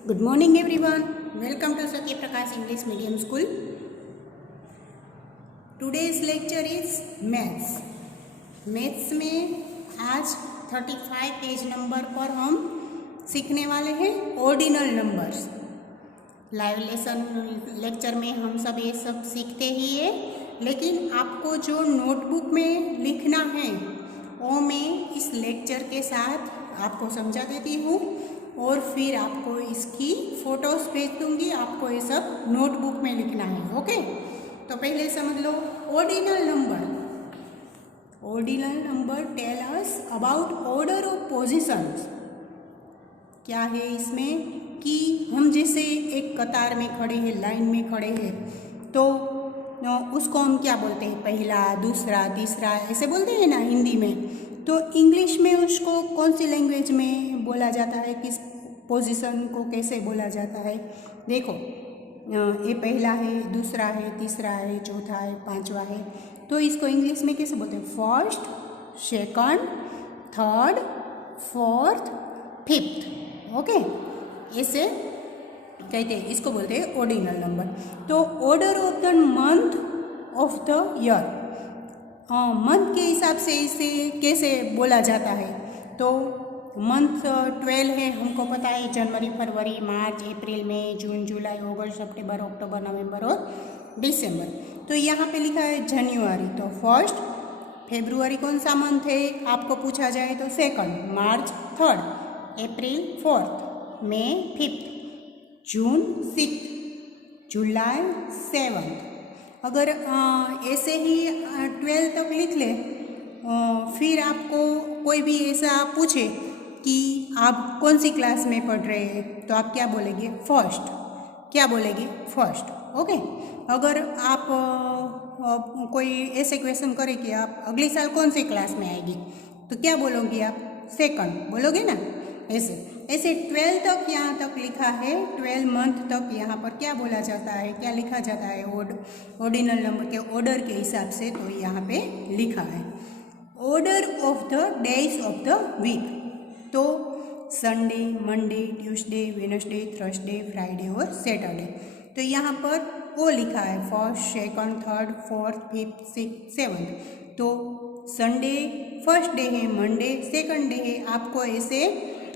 Good morning everyone. Welcome to Satya Prakash English Medium School. Today's lecture is Maths. Maths में आज 35 page number पर हम सीखने वाले हैं ऑर्डिनल नंबर्स। लाइव लेक्चर में हम सब ये सब सीखते ही है, लेकिन आपको जो नोटबुक में लिखना है वो मैं इस लेक्चर के साथ आपको समझा देती हूँ और फिर आपको इसकी फ़ोटोज़ भेज दूँगी। आपको ये सब नोटबुक में लिखना है। ओके, तो पहले समझ लो ordinal number. Ordinal number tell us about order of positions. क्या है इसमें कि हम जैसे एक कतार में खड़े हैं, लाइन में खड़े हैं, तो उसको हम क्या बोलते हैं? पहला, दूसरा, तीसरा ऐसे बोलते हैं ना हिंदी में। तो इंग्लिश में उसको कौन सी लैंग्वेज में बोला जाता है, किस पोजीशन को कैसे बोला जाता है? देखो, ये पहला है, दूसरा है, तीसरा है, चौथा है, पांचवा है, तो इसको इंग्लिश में कैसे बोलते हैं? First, second, third, fourth, fifth. Okay, ऐसे कहते हैं, इसको बोलते हैं ऑर्डिनल नंबर। तो order of the month of the year, month के हिसाब से इसे कैसे बोला जाता है? तो मंथ 12 है, हमको पता है, जनवरी, फरवरी, मार्च, अप्रैल, मई, जून, जुलाई, अगस्त, सितंबर, अक्टूबर, नवंबर और दिसंबर। तो यहाँ पे लिखा है जनवरी, तो फर्स्ट। फरवरी कौन सा मंथ है आपको पूछा जाए तो सेकंड, मार्च थर्ड, अप्रैल फोर्थ, मई फिफ्थ, जून सिक्स, जुलाई सेवन्थ। अगर ऐसे ही 12 तक लिख ले, फिर आपको कोई भी ऐसा पूछे कि आप कौन सी क्लास में पढ़ रहे हैं, तो आप क्या बोलेंगे? फर्स्ट। क्या बोलेंगे? फर्स्ट। ओके। अगर आप कोई ऐसे क्वेश्चन करे कि आप अगले साल कौन सी क्लास में आएगी, तो क्या बोलोगे आप? सेकंड बोलोगे ना। ऐसे 12 तक यहाँ तक लिखा है, 12 मंथ तक यहाँ पर क्या बोला जाता है, क्या लिखा जाता है? ऑर्डिनल नंबर के ऑर्डर के हिसाब से तो यहाँ पे लिखा है order of the days of the week. तो Sunday, Monday, Tuesday, Wednesday, Thursday, Friday और सैटरडे। तो यहाँ पर वो लिखा है first, second, third, fourth, fifth, six, seventh. तो संडे फर्स्ट डे है, मंडे सेकंड डे है। आपको ऐसे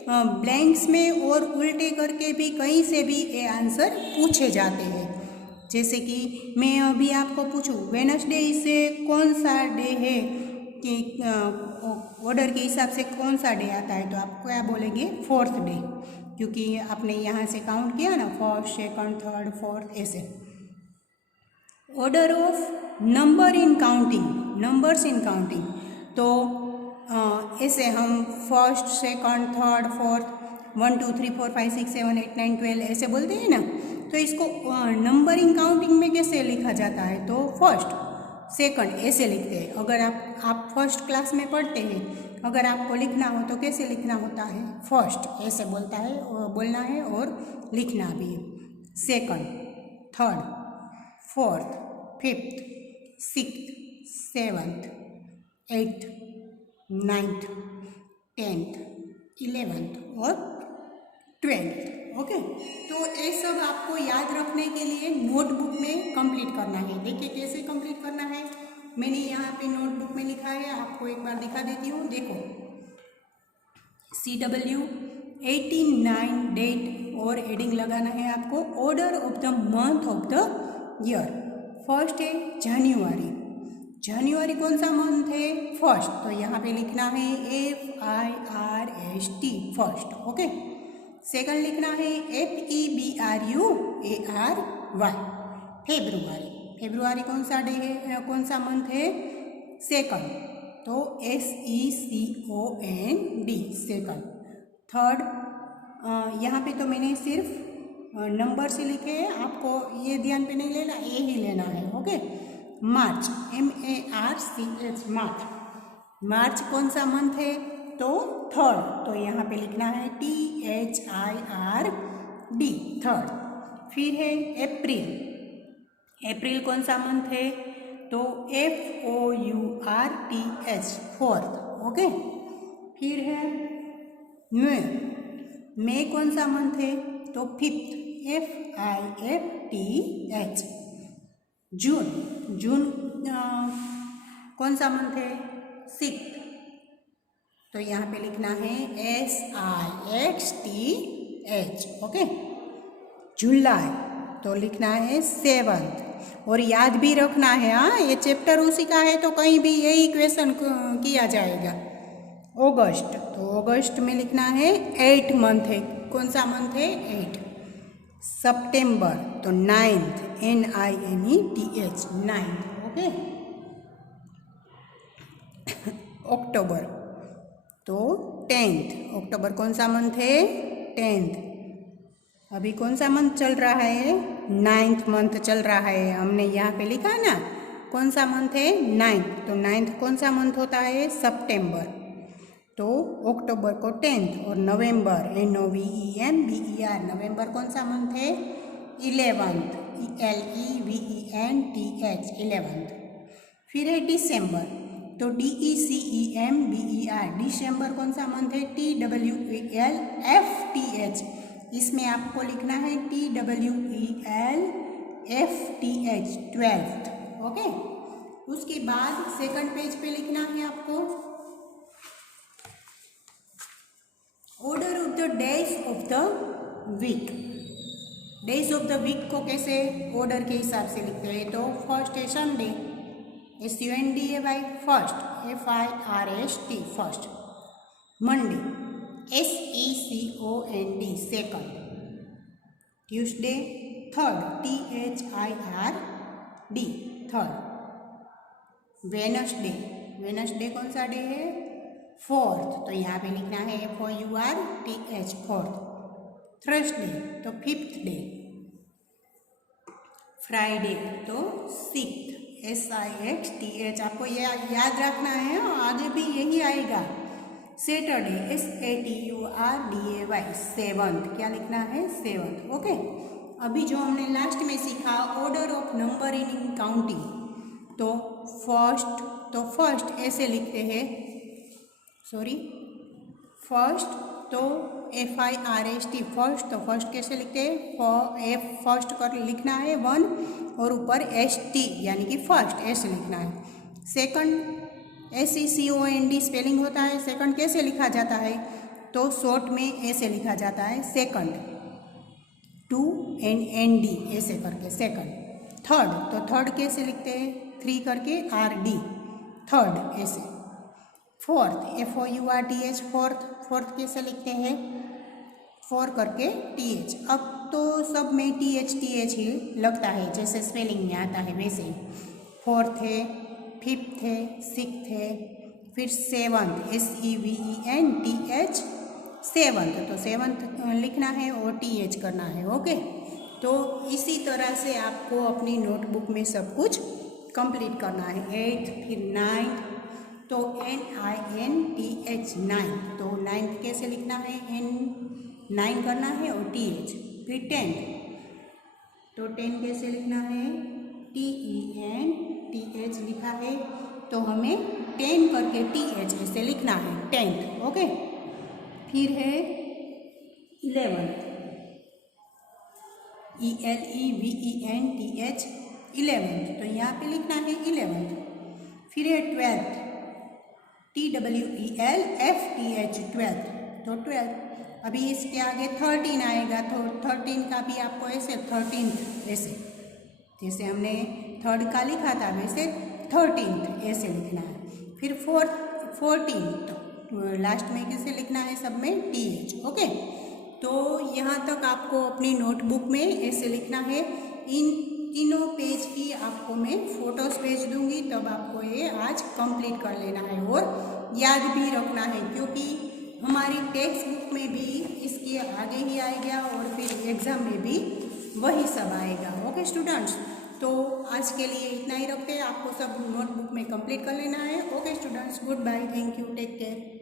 ब्लैंक्स में और उल्टे करके भी कहीं से भी ये आंसर पूछे जाते हैं। जैसे कि मैं अभी आपको पूछूं वेडनेसडे से कौन सा डे है, कि ऑर्डर के हिसाब से कौन सा डे आता है, तो आप क्या बोलेंगे? फोर्थ डे, क्योंकि आपने यहाँ से काउंट किया ना, फर्स्ट, सेकंड, थर्ड, फोर्थ ऐसे। Order of number in counting, numbers in counting. तो ऐसे हम फर्स्ट, सेकंड, थर्ड, फोर्थ, 1 2 3 4 5 6 7 8 9 12 ऐसे बोलते हैं ना। तो इसको नंबर इन काउंटिंग में कैसे लिखा जाता है? तो फर्स्ट, सेकंड ऐसे लिखते हैं। अगर आप फर्स्ट क्लास में पढ़ते हैं, अगर आपको लिखना हो तो कैसे लिखना होता है? फर्स्ट ऐसे बोलना है और लिखना भी है। Second, third, fourth, fifth, sixth, seventh, eighth, ninth, 10th, 11th और 12th। ओके, तो ये सब आपको याद रखने के लिए नोटबुक में कंप्लीट करना है। देखिए कैसे कंप्लीट करना है, मैंने यहाँ पे नोटबुक में लिखा है, आपको एक बार दिखा देती हूँ। देखो, CW 89 डेट और एडिंग लगाना है आपको। Order of the month of the year, first है जनवरी। जनवरी कौन सा मंथ है? फर्स्ट, तो यहाँ पे लिखना है FIRST, फर्स्ट। ओके। सेकंड लिखना है FEBRUARY, फेब्रुआरी। फेब्रुआरी कौन सा डे है, कौन सा मंथ है? सेकंड, तो SECOND, सेकंड। थर्ड, यहाँ पे तो मैंने सिर्फ नंबर से लिखे हैं, आपको ये ध्यान पे नहीं लेना, ये ही लेना है। ओके। मार्च, MARCH, मार्च। मार्च कौन सा मंथ है? तो थर्ड, तो यहाँ पे लिखना है THIRD, थर्ड। फिर है अप्रैल। अप्रैल कौन सा मंथ है? तो FOURTH, फोर्थ। ओके। फिर है मई, मई कौन सा मंथ है? तो 5th, FIFTH। जून कौन सा मंथ है? 6th, तो यहाँ पे लिखना है SIXTH। ओके। जुलाई तो लिखना है 7th। और याद भी रखना है, हाँ, ये चैप्टर उसी का है तो कहीं भी यही क्वेश्चन किया जाएगा। अगस्त, तो अगस्त में लिखना है 8 मंथ है। कौन सा मंथ है? 8। सितंबर तो 9th, NINETH, 9th। ओके। अक्टूबर तो 10th। अक्टूबर कौन सा मंथ है? 10th। अभी कौन सा मंथ चल रहा है? 9th मंथ चल रहा है। हमने यहाँ पे लिखा ना कौन सा मंथ है? 9th। तो 9th कौन सा मंथ होता है? सितंबर। तो अक्टूबर को 10th। और नवंबर, NOVEMBER, नवंबर कौन सा मंथ है? 11th, ELEVENTH, 11th। फिर है दिसंबर, तो DECEMBER, दिसंबर कौन सा मंथ है? TWELFTH। इसमें आपको लिखना है TWELFTH, 12th। ओके। उसके बाद सेकंड पेज पे लिखना है आपको order of the days of the week. Days of the week को कैसे ऑर्डर के हिसाब से लिखते हैं? तो फर्स्ट है Sunday, SUNDAY, first, FIRST, first. Monday, SECOND, second. Tuesday, third, THIRD, third. Wednesday कौन सा डे है? फोर्थ, तो यहाँ पे लिखना है FOURTH, फोर्थ। थर्सडे तो 5th डे। फ्राइडे तो 6th, SIXTH। आपको ये याद रखना है, आगे भी यही आएगा। Saturday, SATURDAY, 7th। क्या लिखना है? 7th। ओके। अभी जो हमने लास्ट में सीखा order of number in counting, तो फर्स्ट ऐसे लिखते हैं, फर्स्ट तो FIRST, फर्स्ट। तो फर्स्ट कैसे लिखते हैं? फर्स्ट कर लिखना है 1 और ऊपर ST यानी कि फर्स्ट ऐसे लिखना है। सेकंड, SECOND स्पेलिंग होता है। सेकंड कैसे लिखा जाता है? तो शॉर्ट में ऐसे लिखा जाता है सेकंड, 2ND ऐसे करके सेकंड। थर्ड, तो थर्ड कैसे लिखते हैं? 3 करके RD, थर्ड ऐसे। फोर्थ, FOURTH, फोर्थ कैसे लिखते हैं? 4 करके TH। अब तो सब में TH ही लगता है, जैसे स्पेलिंग में आता है वैसे ही। फोर्थ है, 5th है, 6th है, फिर 7th, SEVENTH, 7th। तो 7th लिखना है और TH करना है। ओके। तो इसी तरह से आपको अपनी नोटबुक में सब कुछ कंप्लीट करना है। 8th, फिर 9th, तो NINTH, 9th। तो 9th कैसे लिखना है? 9 करना है और TH। फिर 10th, तो 10 कैसे लिखना है? TENTH लिखा है, तो हमें 10 करके TH ऐसे लिखना है 10th। ओके। फिर है 11th, ELEVENTH, 11th। तो यहाँ पे लिखना है 11th। फिर है 12th, TWELFTH, 12th। तो 12th। अभी इसके आगे 13 आएगा, तो 13 का भी आपको ऐसे 13th ऐसे, जैसे हमने थर्ड का लिखा था वैसे 13th ऐसे लिखना है। फिर 14th, तो लास्ट में कैसे लिखना है? सब में TH। ओके। तो यहाँ तक आपको अपनी नोटबुक में ऐसे लिखना है। इन तीनों पेज की आपको मैं फ़ोटोज़ भेज दूँगी, तब आपको ये आज कंप्लीट कर लेना है और याद भी रखना है, क्योंकि हमारी टेक्स्ट बुक में भी इसके आगे ही आएगा और फिर एग्ज़ाम में भी वही सब आएगा। ओके स्टूडेंट्स, तो आज के लिए इतना ही रखते हैं। आपको सब नोटबुक में कंप्लीट कर लेना है। Okay students, good bye, thank you, take care.